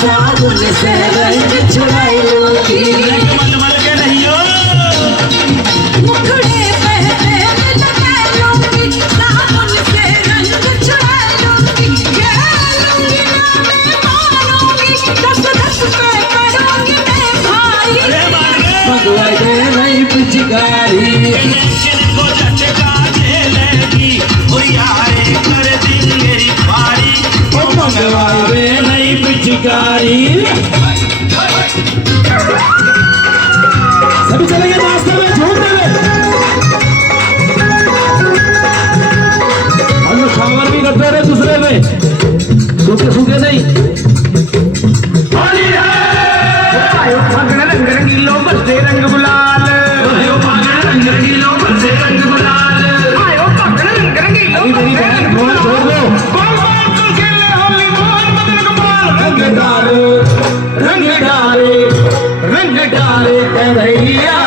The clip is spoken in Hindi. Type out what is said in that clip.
साबुन से रंग छुड़ाई लोगी मल के नहीं हो मुखड़े पहले लगा लूंगी साबुन से रंग छुड़ाई लूंगी ये लूंगी ना मैं मानूंगी दस दस पे करूंगी मैं भाई भगवान दे नहीं पिचकारी को झटका झेलेगी और यारे कर देंगे भारी भगवान दे नहीं पिचकारी सभी चलेंगे रास्ते में झूठ देवे हम लोग शावर भी करते रहे दूसरे में सूखे सूखे नहीं रंग रंगीलो बरसे रंग गुलाल आयो पागल रंग रंगीलो बरसे रंग गुलाल आयो पागल रंग रंगीलो अभी मेरी बहन फोन छोड़ दो बोल बोल तुम खेले होली बोल मदन कपाल रंग डाले कन्हैया